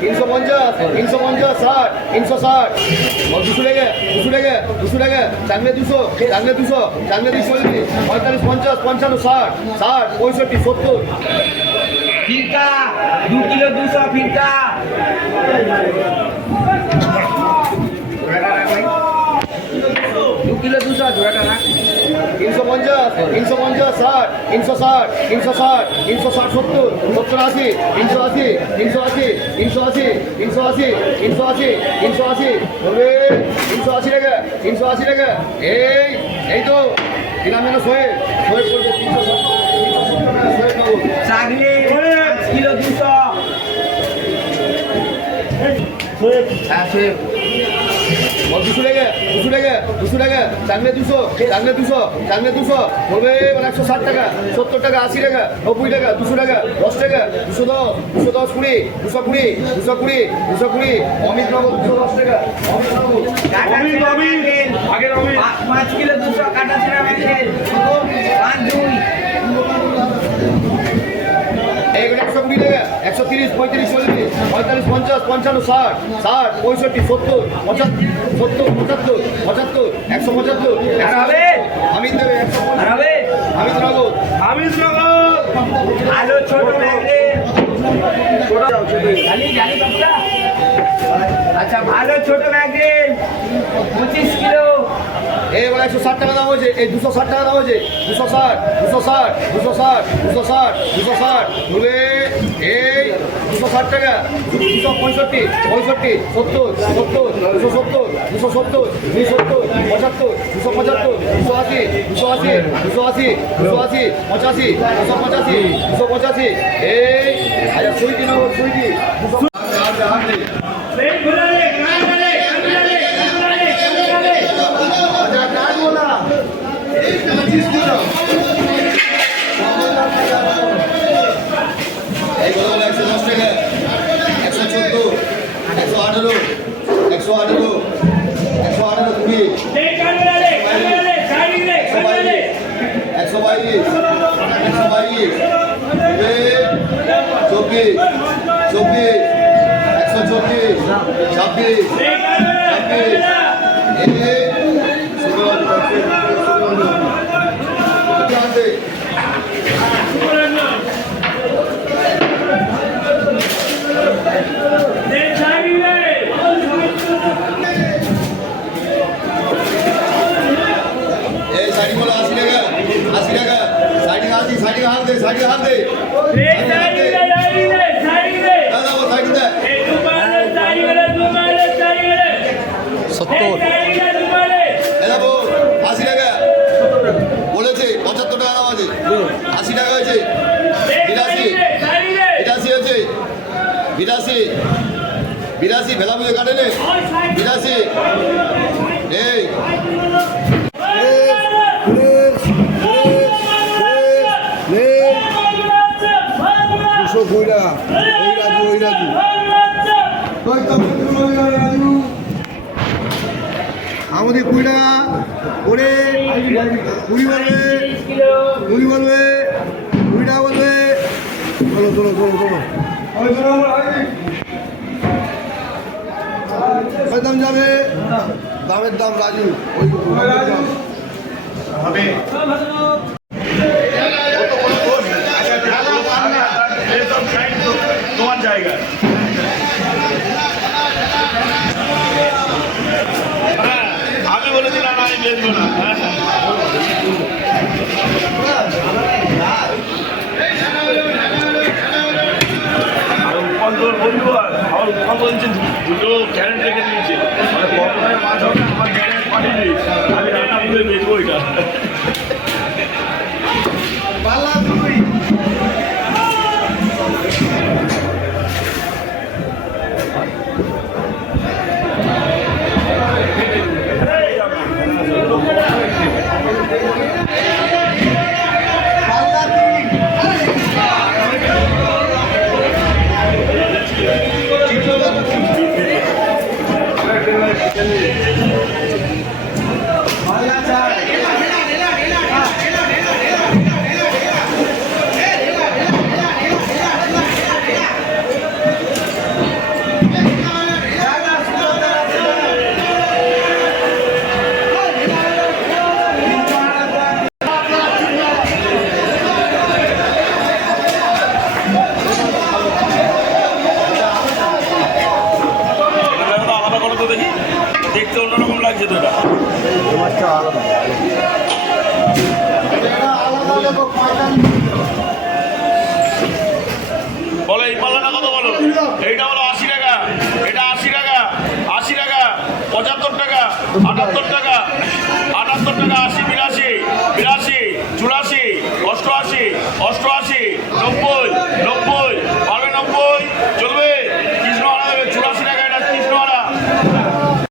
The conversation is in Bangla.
তিনশো পঞ্চাশ তিনশো পঞ্চাশ, ষাট, তিনশো ষাট। দুশো লেগে দুশো লেগে দুশো লেগে। চাংলে দুশো চাংলে দুশো চাংলে দুশো পঁয়তাল্লিশ, পঞ্চাশ, পঞ্চান্ন, ষাট ষাট, পঁয়ষট্টি, সত্তর। ফিরকা, দু কিলো দুশো ফিরকা। দু কিলো দুশো, জোড়াটা রাখ। তিনশো পঞ্চাশ তিনশো পঞ্চাশ ষাট তিনশো ষাট তিনশো ষাট তিনশো ষাট সত্তর সত্তর আশি তিনশো আশি তিনশো আশি তিনশো আশি তিনশো আশি তিনশো আশি তিনশো আশি বলবে তিনশো আশি টাকা তিনশো আশি টাকা এই এই তো যেন শোয়ে শোয়ে করবে তিনশো চাকরি কিলো দুশো। হ্যাঁ টাকা দুশো টাকা দুশো টাকা চাংলে দুশো চাংলে দুশো চাংলে দুশো। বলবে এবার একশো ষাট টাকা সত্তর টাকা আশি টাকা নব্বই টাকা দুশো টাকা দশ টাকা দুশো দশ দুশো দশ কুড়ি দুশো কুড়ি দুশো কুড়ি দুশো কুড়ি অমিত নগর দুশো দশ টাকা অমিত প্যাকেট আগের অমিত পাঁচ কিলো দুশো কাটা পাঁচ দুই। এইগুলো একশো কুড়ি টাকা। একশো তিরিশ পঁয়ত্রিশ চল্লিশ পঁয়তাল্লিশ পঞ্চাশ পঞ্চান্ন ষাট ষাট পঁয়ষট্টি সত্তর পঁচাত্তর সত্তর পঁচাত্তর পঁচাত্তর একশো পঁচাত্তর? অমিত দেবে একশো অমিত নগর আমিষ নগর আলো ছোট আচ্ছা ভালো ছোট প্যাকেট পঁচিশ এই একশো ষাট টাকা দাম হয়েছে, এই দুশো ষাট টাকা দাম হয়েছে। দুশো ষাট দুশো ষাট দুশো ষাট দুশো ষাট দুশো ষাট। বলে এই দুশো ষাট টাকা, দুশো পঁয়ষট্টি পঁয়ষট্টি, সত্তর সত্তর, দুশো সত্তর দুশো সত্তর দুশো সত্তর, পঁচাত্তর, দুশো পঁচাত্তর, দুশো আশি দুশো আশি দুশো আশি দুশো আশি, পঁচাশি, দুশো পঁচাশি দুশো পঁচাশি। এই আচ্ছা সুইটি নগর সুইটি দুশো এইগুলো হলো একশো দশ একশো চোদ্দ, একশো আঠেরো একশো আঠেরো একশো আঠেরো কুড়ি। একশো বাইশ একশো বাইশ চব্বিশ চব্বিশ, একশো চব্বিশ, ছাব্বিশ ছাব্বিশ এই এই শাড়ি বলো আশি টাকা আশি টাকা শাড়ি আশি শাড়ি হাত দে শাড়ি হাত দে দাদা ও শাড়ি দে সত্তর এ দেখো আশি টাকা বলেছে পঁচাত্তর টাকা দাম আছে আশি টাকা হয়েছে। বিরাশি। বিরাশি হয়েছে। বিরাশি। বিরাশি, ভেলা বুঝে কাটে নে। বিরাশি। এই। দুশো কুড়ি টাকা। ওই রাজু আমাদের কুড়ি টাকা করে কুড়ি বলবে কুড়ি বলবে কুড়ি টাকা বলবে। চলো চলো চলো চলো। কয় দাম যাবে? দামের দাম রাজু। ওই রাজু বলছে দুটো ক্যারেট রেখে দিয়েছে মানে বর্তমানে মাছ হবে পাঠিয়ে দিয়েছে আমি রান্না করে বেচবো এটা